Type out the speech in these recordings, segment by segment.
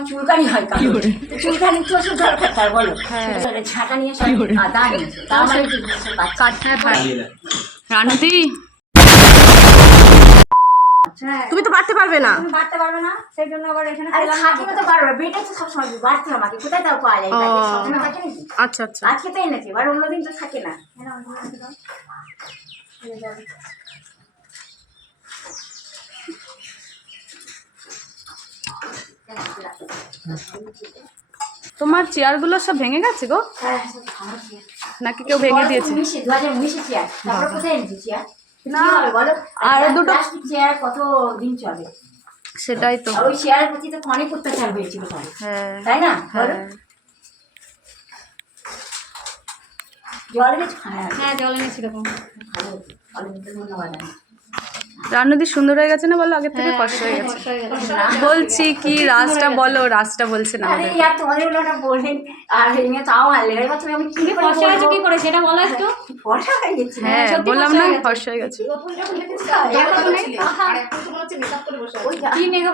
চুলকানি হয় চুলকানি তো ওষুধ দরকার তার বলো ছাঁটা নিয়ে আদা রানুদি তুমি তো বাড়তে পারবে না সেই জন্য আবার এখানে থাকিবে তো পারবে বেটা তো সবসময় বাড়তে আমাকে কোথায় তাও পাওয়া যায় সবসময় থাকে নাকি আচ্ছা আচ্ছা আজকে তো এনেছি এবার অন্যদিন তো থাকে না তোমার চেয়ার গুলো সব ভেঙে গেছে গো নাকি কেউ ভেঙে দিয়েছে? 2019 চেয়ার তারপর কোথায় এনেছি চেয়ার না আর দুটো চেয়ার কত দিন চলে সেটাই তো ওই চেয়ারের প্রতি তো অনেক অত্যাচার হয়েছিল তাই না জল এনেছি হ্যাঁ জল এনেছি দেখুন ধন্যবাদ রান্নাদি সুন্দর হয়ে গেছে না বলো আগের থেকে ফর্সা হয়ে গেছে বলছি কি রাজটা বলো রাজটা বলছে না আরে यार তোমাদের ওটা বলেন আর এমনি তাও আনলে এবার তুমি আমি কি ফর্সা হয়েছে কি করে সেটা বলো একটু ফর্সা হয়ে গেছে হ্যাঁ বললাম না ফর্সা হয়ে গেছে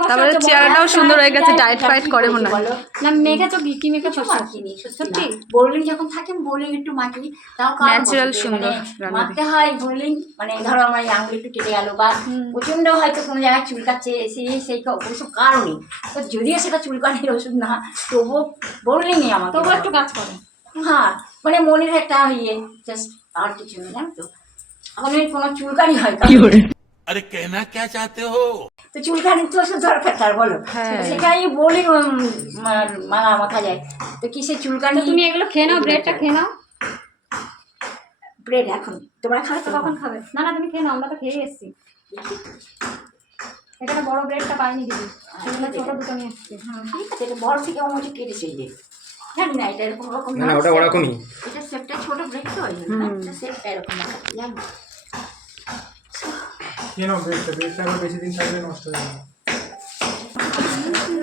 তারপরে চেয়ারটাও সুন্দর হয়ে গেছে ডায়েট ফাইট করে মনে হয় না মেঘাচো কি মেঘা কিনি সত্যি বোলিং যখন থাকে বোলিং একটু মাখি তাও ন্যাচারাল সুন্দর মাখতে হয় বোলিং মানে ধরো আমার আঙুল একটু কেটে গেল বা প্রচন্ড হয়তো কোনো জায়গায় চুলকাচ্ছে সেই ওইসব কারণে তো যদিও সেটা চুলকানির ওষুধ না তবুও বোলিংই আমার তবুও একটু কাজ করে হ্যাঁ মানে মনের একটা জাস্ট আর কিছু নেই জানো তো এখন কোনো চুলকানি হয় अरे कहना क्या चाहते हो তো চুলকানি তো ওষুধ দরকার তার বলো সেটাই বলি মাখা যায় তো কিসের চুলকানি তুমি এগুলো খেয়ে নাও ব্রেডটা খেয়ে নাও ব্রেড এখন তোমরা খাবে তো কখন খাবে না না তুমি খেয়ে নাও আমরা তো খেয়ে এসেছি এখানে বড় ব্রেডটা পাইনি দিদি ছোট দুটো নিয়ে এসেছি ঠিক আছে এটা বড় থেকে আমার মধ্যে কেটেছে এই যে জানি না এটা এরকম রকম না ওটা ওরকমই এটা শেপটা ছোট ব্রেড তো এটা শেপটা এরকম জানি কেন ব্রেডটা আবার বেশি দিন থাকলে নষ্ট হয়ে যাবে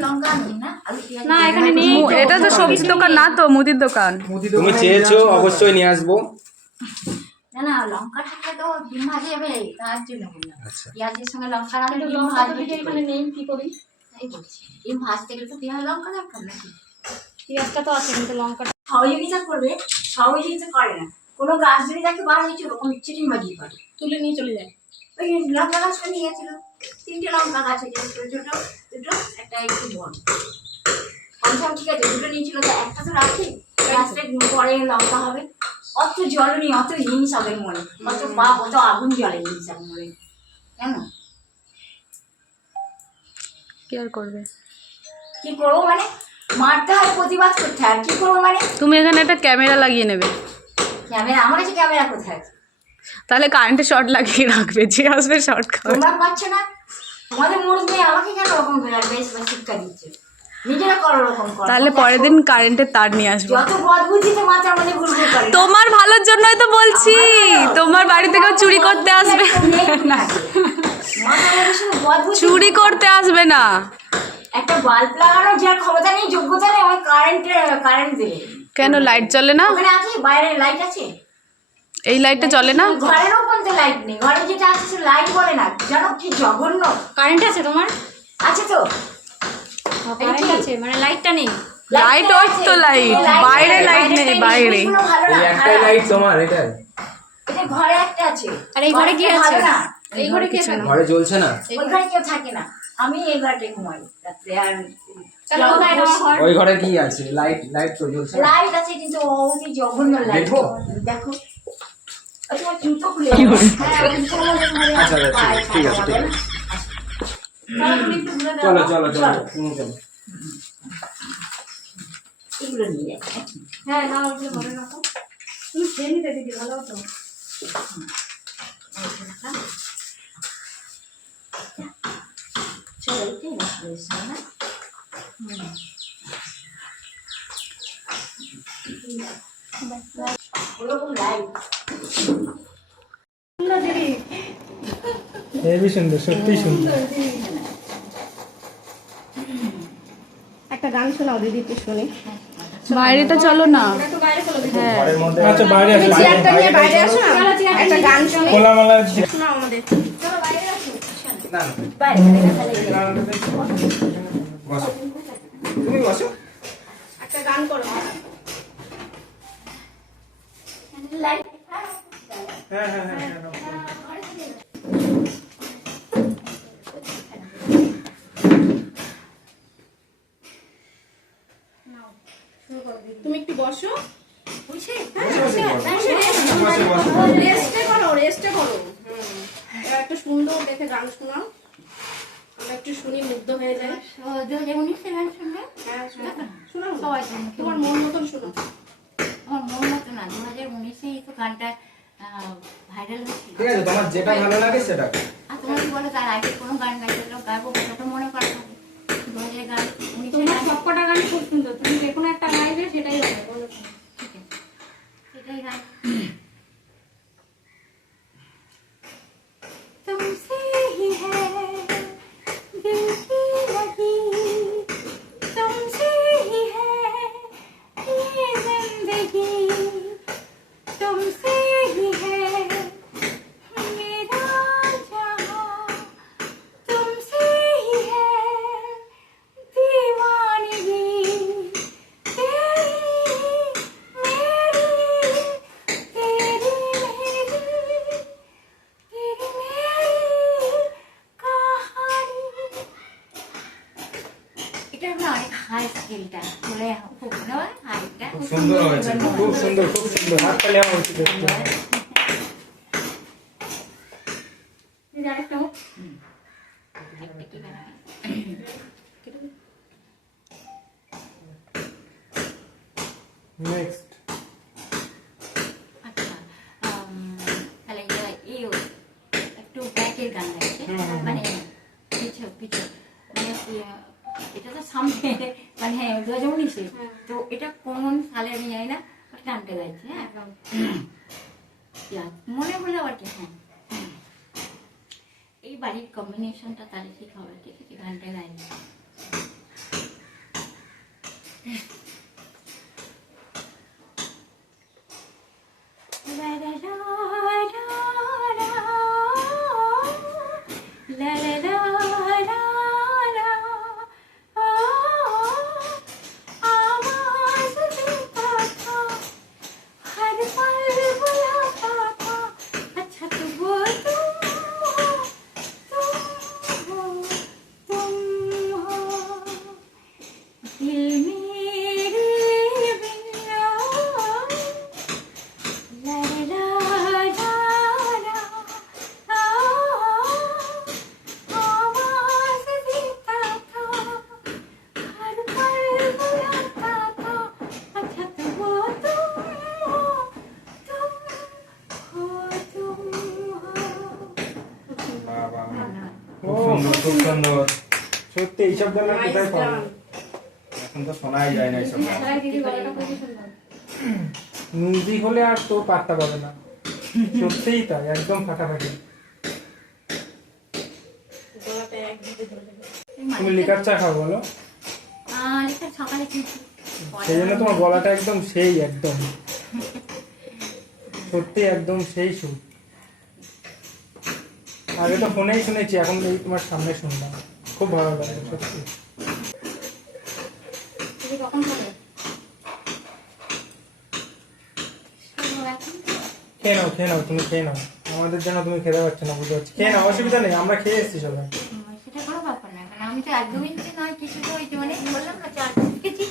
লঙ্কা নেই না না এখানে নেই এটা তো সবজি দোকান না তো মুদির দোকান তুমি চেয়েছো অবশ্যই নিয়ে আসবো না না লঙ্কা থাকলে তো ডিম ভাজি যাবে তার জন্য বললাম পেঁয়াজের সঙ্গে লঙ্কা না ডিম ভাজবে এখানে নেই কি করি এই বলছি ডিম ভাজতে গেলে তো পেঁয়াজ লঙ্কা দরকার নাকি পেঁয়াজটা তো আছে কিন্তু লঙ্কা সহযোগিতা করবে সহযোগিতা করে না কোনো গাছ যদি তাকে বার হয়েছে ওরকম চিটিং বাজি করে তুলে নিয়ে চলে যায় ওই লঙ্কা গাছটা নিয়ে গেছিল 3টে লঙ্কা গাছ হয়েছে ছোটো ছোটো দুটো একটা একটু বড় পঞ্চাম ঠিক আছে দুটো নিয়েছিল তো একটা তো রাখি গাছটা পরে লঙ্কা হবে অত জল নেই অত জিনিস হবে মনে অত পাপ অত আগুন জলে জিনিস হবে মনে কেন কি আর করবে কি করবো মানে মারতে হয় প্রতিবাদ করতে হয় কি করবো মানে তুমি এখানে একটা ক্যামেরা লাগিয়ে নেবে ক্যামেরা আমার কাছে ক্যামেরা কোথায় তাহলে কারেন্টে শর্ট লাগিয়ে রাখবে যে আসবে শর্ট খাবে তোমরা পাচ্ছ না তোমাদের মুরুখ নিয়ে আমাকে কেন ওরকম বেশ শিক্ষা দিচ্ছে নিজেরা করো ওরকম করো তাহলে পরের দিন কারেন্টের তার নিয়ে আসবে যত বদবুদ্ধিতে মাথার মধ্যে ঘুরঘুর করে তোমার ভালোর জন্যই তো বলছি তোমার বাড়ি থেকে চুরি করতে আসবে মাথার মধ্যে শুধু বদবুদ্ধি চুরি করতে আসবে না একটা বাল্ব লাগানোর যার ক্ষমতা নেই যোগ্যতা নেই আমার কারেন্ট দেবে কেন লাইট জ্বলে না ওখানে আছে বাইরে লাইট আছে এই লাইটটা জ্বলে না ঘরেরও পর্যন্ত লাইট নেই ঘরে যেটা আছে সে লাইট বলে না জানো কি জঘন্য কারেন্ট আছে তোমার আছে তো কারেন্ট আছে মানে লাইটটা নেই লাইট ওই তো লাইট বাইরে লাইট নেই বাইরে এই একটাই লাইট তোমার এটাই এটা ঘরে একটা আছে আর এই ঘরে কি আছে না এই ঘরে কি আছে ঘরে জ্বলছে না ওই ঘরে কেউ থাকে না আমি এই ঘরে ঘুমাই রাত্রে আর ওই ঘরে কি আছে লাইট তো জ্বলছে লাইট আছে কিন্তু ওই জঘন্য লাইট দেখো দেখো তোমার জুতো খুলে আচ্ছা ঠিক আছে চলো এগুলো নিয়ে হ্যাঁ না ওগুলো ঘরে রাখো তুমি খেয়ে নিতে দিদি ভালো হতো হেবি সুন্দর সত্যি সুন্দর একটা গান শোনাও দিদি একটু শুনি বাইরেটা চলো না হ্যাঁ আচ্ছা বাইরে আসো চেয়ারটা নিয়ে বাইরে আসো না একটা গান শুনি খোলামেলা শোনাও আমাদের চলো বাইরে আসো না বাইরে বসো তুমি বসো। একটা গান করো। লাইট হ্যাঁ হ্যাঁ হ্যাঁ হ্যাঁ। তুমি একটু বসো। বুঝছে রেস্টে করো, রেস্টে করো। এবার একটু সুন্দর দেখে গান শোনাও, আমরা একটু শুনি, মুগ্ধ হয়ে যায়। 2019 গান শুনবে? হ্যাঁ শোনাও, সবাই শুনবে। তোমার মন মতন শোনো। আমার মন মতো না, 2019-এই তো গানটা ভাইরাল হয়েছিল। ঠিক আছে, তোমার যেটা ভালো লাগে সেটা। আর তোমরা কি বলো, তার আগে কোনো গান গাইতে গাইবো, ওটা মনে করা হবে। 2000 গান, 19 তোমার সবকটা গান খুব সুন্দর, তুমি যে কোনো একটা গাইবে সেটাই হবে, বলো। ঠিক আছে, সেটাই গান। तुमसे ही है दिल की लगी, तुमसे ही है ये जिंदगी, तुमसे ही है मेरा जहां, तुमसे ही है दीवानगी, तेरी मेरी, तेरी मेरी, तेरी मेरी कहानी। এটা না অনেক হাই স্কিলটা বলে খুব না হাইটা খুব সুন্দর হয়েছে, খুব সুন্দর, খুব সুন্দর। হাত তালি আমার উচিত একটু। আরেকটা হোক। নেক্সট। আচ্ছা তাহলে একটু ব্যাকের গান গাইছে, মানে পিছু মানে এটা তো সামনে মানে 2019-এ, তো এটা কোন সালে আমি জানি না, গানটা গাইছে। হ্যাঁ মনে হলো আর কি। হ্যাঁ এই বাড়ির কম্বিনেশনটা তাহলে ঠিক হবে, ঠিক আছে গানটা গাইছে। খুব সুন্দর, খুব সুন্দর। সত্যি এইসব গান আর কোথায় পাবো? এখন তো শোনাই যায় না এইসব গান। মিউজিক হলে আর তো পাত্তা পাবে না। সত্যিই তাই, একদম ফাটাফাটি। তুমি লিকার চা খাও বলো? সকালে খেয়েছি, সেই জন্য তোমার গলাটা একদম সেই, একদম সত্যি একদম সেই সুর। আগে তো ফোনেই শুনেছি, এখন এই তোমার সামনে শুনলাম, খুব ভালো লাগে সত্যি। কখন খাবে? খেয়ে নাও, খেয়ে নাও, তুমি খেয়ে নাও। আমাদের জন্য তুমি খেতে পারছো না, বুঝতে পারছি। খেয়ে নাও, অসুবিধা নেই, আমরা খেয়ে এসেছি সবাই। সেটা কোনো ব্যাপার না, কারণ আমি তো একদমই নয়, কিছু তো ওই যে মানে বললাম না, চার খেয়েছি।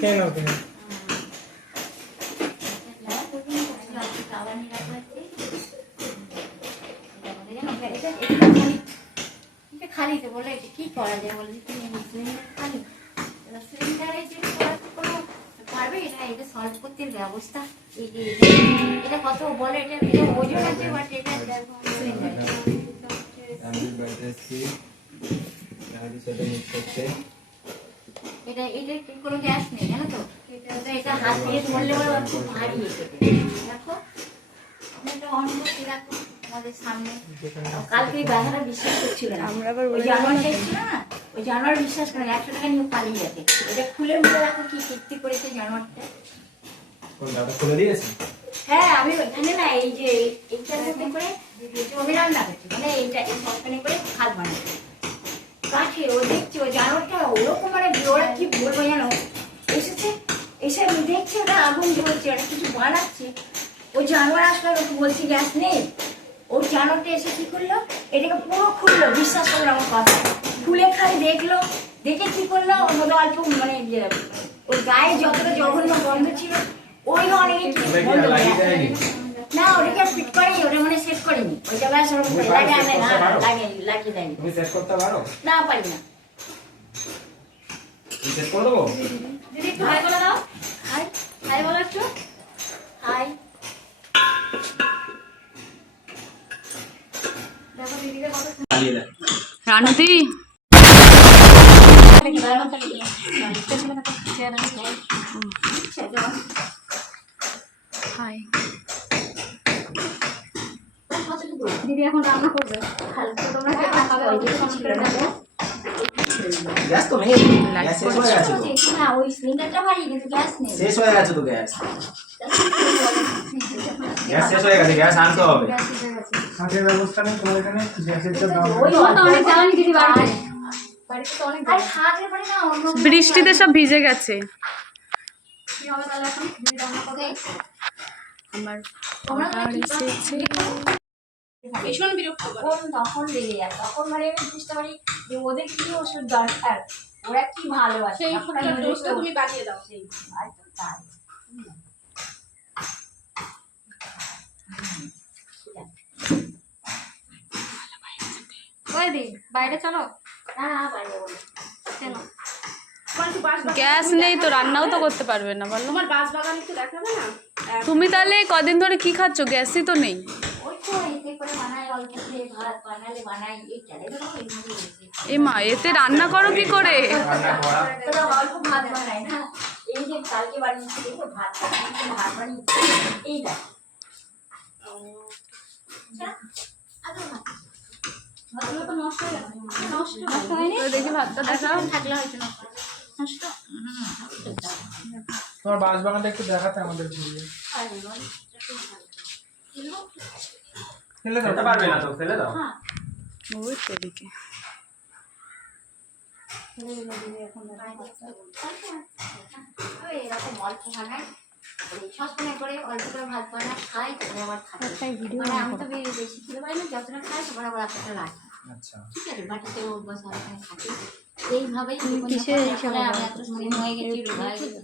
খেয়ে নাও তুমি। খালি তো বলে কি করা যায়, বলে তুমি সিলিন্ডার খালি, সিলিন্ডারে যে কোনো পারবে এটা, এটা সলভ করতে ব্যবস্থা। এই যে এটা কত বলে, এটা ওজন আছে, বাট এটা সিলিন্ডার এটা এটা কোনো গ্যাস নেই, জানো তো। এটা হাত দিয়ে ধরলে খুব ভারী। দেখো এটা অন করতে রাখো আমাদের সামনে। কালকে বেহারা বিশ্বাস করছিল না, আমরা আবার ওই জানোয়ারটা ছিল না, ওই জানোয়ার বিশ্বাস করে 100 টাকা নিয়ে পালিয়ে গেছে। এটা খুলে মিলে রাখো কি কীর্তি করেছে জানোয়ারটা। খুলে দিয়েছে। হ্যাঁ আমি ওইখানে না, এই যে এইটার মধ্যে করে জমি রান্না করছি, মানে এইটা এই সসপ্যানে করে ভাত বানাচ্ছি। কাছে ও দেখছে ওই জানোয়ারটা ওরকম মানে ওরা কি বলবো জানো, এসেছে এসে দেখছে ওটা আগুন জ্বলছে, ওটা কিছু বানাচ্ছে। ওই জানোয়ার আসলে ওকে বলছি গ্যাস নেই, ওই জানোয়ারটা এসে কি করলো, এটাকে পুরো খুললো, বিশ্বাস করলো আমার কথা, খুলে খালি দেখলো, দেখে কি করলো ওর মধ্যে অল্প মানে ওর গায়ে যতটা জঘন্য গন্ধ ছিল ওই অনেক না, ওটাকে আর ফিট করেনি, ওটা মানে সেট করেনি, ওইটা ব্যাস ওরকম লাগিয়ে দেয়নি। তুমি সেট করতে পারো? না পারি না। তুমি সেট করে দেবো? দিদি একটু হাই বলে দাও, হাই হাই বলো একটু। হাই দেখো দিদিকে কত চালিয়ে দেয়। রানুদি হাই। দিদি এখন রান্না করবে। গ্যাস তো নেই, গ্যাস শেষ হয়ে গেছে তো। না ওই সিলিন্ডারটা ভারী কিন্তু গ্যাস নেই। শেষ হয়ে গেছে তো গ্যাস। গ্যাস শেষ হয়ে গেছে, গ্যাস আনতে হবে। কাঠের ব্যবস্থা নেই তোমার এখানে? গ্যাসের যা দাম। ওই তো অনেক জ্বালানি দিদি বাড়িতে, বাড়িতে তো অনেক আর খাওয়াতে পারি না অন্য বৃষ্টিতে সব ভিজে গেছে। কি হবে তাহলে এখন দিদি রান্না করবে। আমার তোমরা অর্ডার কি এসেছে। ভীষণ বিরক্ত করে। তখন লেগে যায়, তখন মানে আমি বুঝতে পারি যে ওদের কি ওষুধ দরকার, ওরা কি ভালোবাসে। সেই তখন আমি ডোজটা বুঝতে তুমি বাড়িয়ে দাও। সেই একদম তাই। ওই দি বাইরে চলো। না না বাইরে বলো কেন? তোমার একটু বাঁশ গ্যাস নেই তো রান্নাও তো করতে পারবে না বলো। তোমার বাঁশ বাগান একটু দেখাবে না? তুমি তাহলে কদিন ধরে কি খাচ্ছ? গ্যাসই তো নেই। ওই তো এতে করে বানাই, অল্প করে ভাত বানালে বানাই, এই চালে তো এইভাবে হয়েছে। এ মা, এতে রান্না করো কি করে? রান্না করা। তোরা অল্প ভাত বানাই না, এই যে কালকে বানিয়েছি দেখো ভাত ভাত বানিয়েছি এইটা ভাতগুলো তো নষ্ট হয়ে গেছে। নষ্ট হয়নি? তো দেখি ভাতটা দেখাও। থাকলে হয়তো নষ্ট তোমার বাঁশ বাগানটা একটু দেখাতে আমাদের ঘুরিয়ে। ফেলে দাও। খেতে পারবে না তো, ফেলে দাও। ওই সেদিকে এরকম অল্প বানাই, সবসময় করে অল্প করে ভাত বানাই খাই, তারপরে আবার খাই। মানে আমি তো বেশি খেতে পারি না, যতটা খাই তারপর আবার এতটা রাখি। আচ্ছা। ঠিক আছে, বাটিতে বসে ওখানে থাকি এইভাবেই। আমি এত স্লিম হয়ে গেছি, রোগা হয়ে গেছি।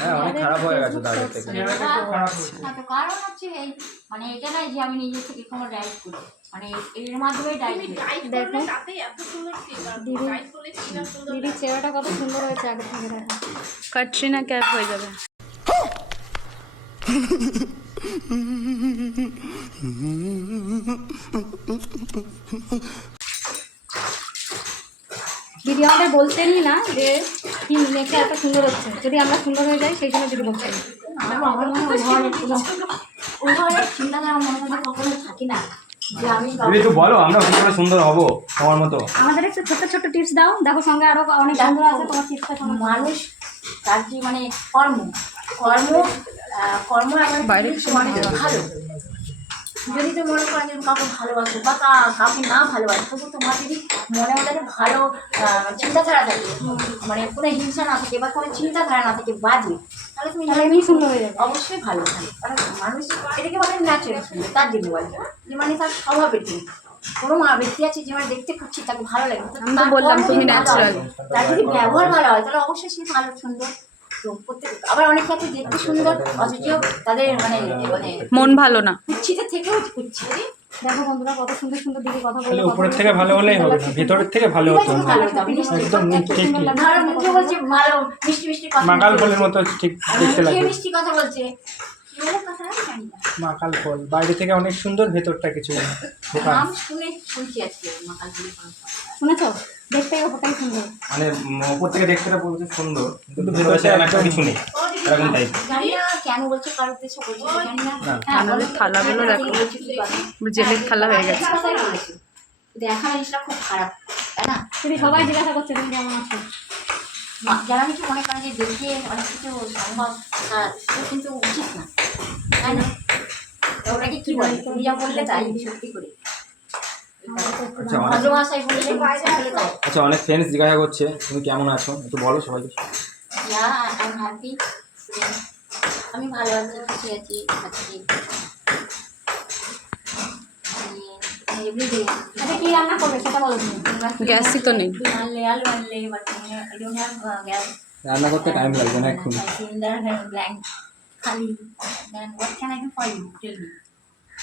হ্যাঁ, অনেক খারাপ হয়ে গেছে তো আগের থেকে। চেহারাটা খুব খারাপ হয়েছে। তো কারণ হচ্ছে এই মানে এটা নয় যে আমি নিজে থেকে কোনো ডায়েট করি, মানে এর মাধ্যমে ডায়েট তুমি ডাইট করলে তাতেই এত সুন্দর ফিগার। ডাইট করলে ফিগার সুন্দর। দিদির চেহারাটা কত সুন্দর হয়েছে আগে থেকে দেখো। ক্যাটরিনা ক্যাফ হয়ে যাবে। দিদি আমাদের বলতেনই না যে কি মেয়েটা এত সুন্দর হচ্ছে, যদি আমরা সুন্দর হয়ে যাই সেই জন্য দিদি বলতেন। আমার মনে হয় ওই ধরনের চিন্তাধারা আমার মনে হয় কখনো থাকি না যে আমি তুমি একটু বলো আমরা কি করে সুন্দর হব তোমার মতো। আমাদের একটু ছোট ছোট টিপস দাও, দেখো সঙ্গে আরো অনেক বন্ধুরা আছে, তোমার টিপসটা শোনো। মানুষ তার যে মানে কর্ম কর্ম কর্ম বাইরে মানে ভালো। যদি তো মনে করেন যে কাউকে ভালোবাসো বা কাউকে না ভালোবাসো, তবু তোমার যদি মনে মনে ভালো চিন্তাধারা থাকে, মানে কোনো হিংসা না থাকে বা কোনো চিন্তাধারা না থাকে বাজে, তাহলে তুমি এমনি সুন্দর হয়ে যাবে। অবশ্যই ভালো থাকে। কারণ মানুষ এটাকে বলে ন্যাচারাল সুন্দর, তার জন্য বলে যে মানে তার স্বভাবের জন্য। কোনো ব্যক্তি আছে যে মানে দেখতে খুঁজছি তাকে ভালো লাগে, আমি তো বললাম তুমি ন্যাচারাল। তার যদি ব্যবহার ভালো হয় তাহলে অবশ্যই সে ভালো সুন্দর। তো প্রত্যেক আবার অনেক ক্ষেত্রে দেখতে সুন্দর অথচ তাদের মানে মানে মন ভালো না। কুচ্ছিতে থেকেও কুচ্ছি। দেখো বন্ধুরা কত সুন্দর সুন্দর দিদি কথা খালি বলে, উপরের থেকে ভালো হলেই হবে না, ভিতরের থেকে ভালো হতে হবে। ভালো হতে হবে, নিশ্চয়ই। একদম ঠিক ঠিক। ধরো মুখে বলছে ভালো মিষ্টি মিষ্টি কথা, মাকাল ফলের মতো ঠিক দেখতে মুখে লাগে। মিষ্টি কথা বলছে, কি বলে কথা আমি জানি না। মাকাল ফল বাইরে থেকে অনেক সুন্দর, ভেতরটা কিছু বোকা। নাম শুনছি আজকে মাকাল ফলের কথা। শুনেছো? দেখতে ওটাই সুন্দর। মানে উপর থেকে দেখতে বলছে সুন্দর, কিন্তু ভেতরে সেরকম একটা কিছু নেই, এরকম টাইপ। জানি না কেন বলছে, কারোর উদ্দেশ্য বলছে জানি না। হ্যাঁ, আমাদের থালাগুলো দেখো, বলছে কি কথা। জেলের থালা হয়ে গেছে। কথাই বলেছে। দেখা জিনিসটা খুব খারাপ, তাই না? দিদি সবাই জিজ্ঞাসা করছে তুমি কেমন আছো। যারা কিছু মনে করেন যে দেখে অনেক কিছু সম্ভব, সেটা কিন্তু উচিত না, তাই না? তো ওটাকে কি বলে, তুমি যা বললে তাই সত্যি করে আচ্ছা অনেক ভদ্র ভাষায় বললে আসলে তাই। আচ্ছা অনেক ফ্রেন্ডস জিজ্ঞাসা করছে তুমি কেমন আছো, একটু বলো সবাইকে। আই এম হ্যাপি, আমি ভালো আছি, খুশি আছি, থাকছি এভরিডে। আচ্ছা কি রান্না করবে সেটা বলো তুমি। গ্যাসই তো নেই। আনলে আলু আনলে but I don't have gas. রান্না করতে টাইম লাগবে না এখন। My cylinder has blank. খালি then what can I do for you? Tell me.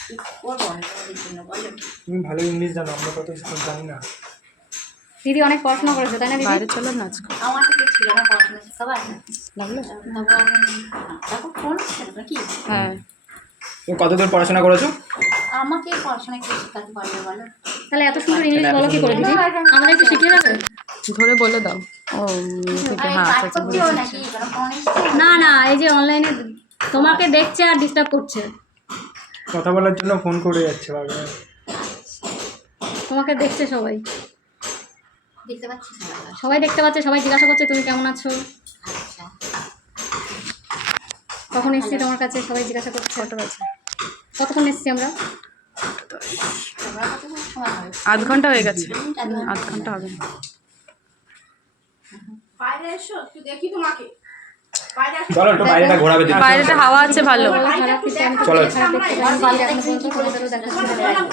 কি করবো আমি তোমাদের জন্য বলো? তুমি ভালো ইংলিশ জানো, আমরা কত স্কুল জানি না। দিদি অনেক পড়াশোনা করেছে তাই না দিদি? বাইরে চলো নাচ করো। আমার থেকে ছিল না পড়াশোনা শেখাবার লাগলো? তারপর আমি তারপর ফোন ছিল নাকি হ্যাঁ। তুমি কতদূর পড়াশোনা করেছো? আমাকে পড়াশোনা কে শেখাতে পারবে বলো? তাহলে এত সুন্দর ইংলিশ বলো কি করে দিদি? আমাদের একটু শিখিয়ে দেবে? ধরে বলে দাও। ও থেকে আমি হ্যাঁ কাজ আচ্ছা করতেও নাকি কারণ ফোনে না না, এই যে অনলাইনে তোমাকে দেখছে আর ডিস্টার্ব করছে। কথা বলার জন্য ফোন করে যাচ্ছে বারবার। তোমাকে দেখছে সবাই, দেখতে পাচ্ছি সবাই। সবাই দেখতে পাচ্ছে, সবাই জিজ্ঞাসা করছে তুমি কেমন আছো, আচ্ছা কখন এসেছি তোমার কাছে, সবাই জিজ্ঞাসা করছে। কতক্ষণ এসেছি আমরা? তোমরা কত সময় হবে? আধ ঘন্টা হয়ে গেছে। আধ ঘন্টা। আধ ঘন্টা হবে। বাইরে এসো একটু দেখি তোমাকে, বাইরে আসো। চলো একটু বাইরেটা ঘোরাবে দিদি। বাইরেটা হাওয়া আছে ভালো। চলো।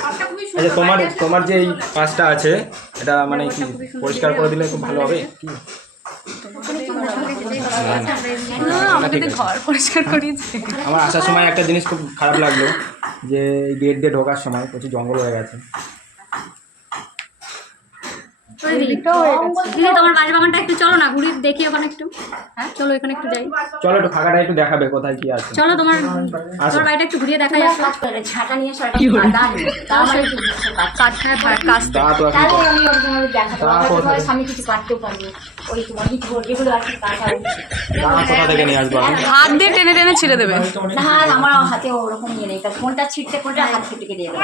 ঘরটা খুবই সুন্দর। আচ্ছা তোমার যে এই কাজটা আছে এটা মানে কি পরিষ্কার করে দিলে খুব ভালো হবে কি? আমাকে তো ঘর পরিষ্কার করিয়েছে। আমার আসার সময় একটা জিনিস খুব খারাপ লাগলো যে এই গেট দিয়ে ঢোকার সময় প্রচুর জঙ্গল হয়ে গেছে। দিদি তোমার বাড়ির বাগানটা একটু চলো না, ঘুরি দেখি ওখানে একটু। হ্যাঁ চলো এখানে একটু যাই। চলো একটু ফাঁকাটা একটু দেখাবে কোথায় কি আছে। চলো তোমার বাড়িটা একটু ঘুরিয়ে দেখাই। তোমরা কাজ করে ছাটা নিয়ে এসো একটা দাঁড় তার মানে কি বুঝছো কাজ? কাজ তো দা তো এখন তাহলে আমি ওর তোমাদের দেখাতে তা পারবো। কোথায়? তোমার সামনে কিছু কাটতেও পারবো। ওই তোমার কিছু যেগুলো আর কি কাটা উচিত। দা কোথা থেকে নিয়ে আসবো আমি? হাত দিয়ে টেনে টেনে ছিঁড়ে দেবে। না আমার হাতে ওরকম নিয়ে নেই, কোনটা ছিটতে কোনটা হাত ছিটকে দিয়ে দেবো।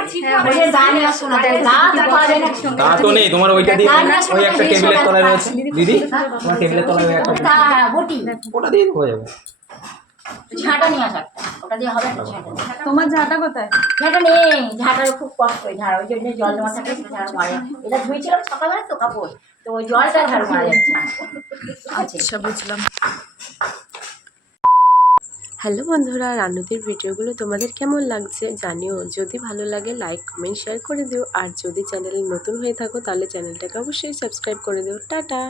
ওই যে দা নিয়ে আসো না, তাই দা তো করা যায় না। দা তো নেই তোমার, ওইটা দিয়ে ওই একটা টেবিলের তলায় রয়েছে দিদি, তোমার টেবিলের তলায় ওই একটা তা বটি ওটা দিয়ে হয়ে যাবে। ঝাঁটা নিয়ে আসা একটা, ওটা দিয়ে হবে না ঝাঁটা। তোমার ঝাঁটা কোথায়? ঝাঁটা নেই, ঝাঁটার খুব কষ্ট হয় ঝাড়া, ওই জন্য জল জমা থাকলে সেটা ঝাড়া মারে। এটা ধুয়েছিলাম সকালবেলা তো কাপড়, তো ওই জলটা ঝাড়ু মারা যাচ্ছে না। আছে আচ্ছা বুঝলাম। হ্যালো বন্ধুরা, রান্নুদের ভিডিওগুলো তোমাদের কেমন লাগছে জানিও। যদি ভালো লাগে লাইক কমেন্ট শেয়ার করে দিও, আর যদি চ্যানেলে নতুন হয়ে থাকো তাহলে চ্যানেলটাকে অবশ্যই সাবস্ক্রাইব করে দিও। টাটা।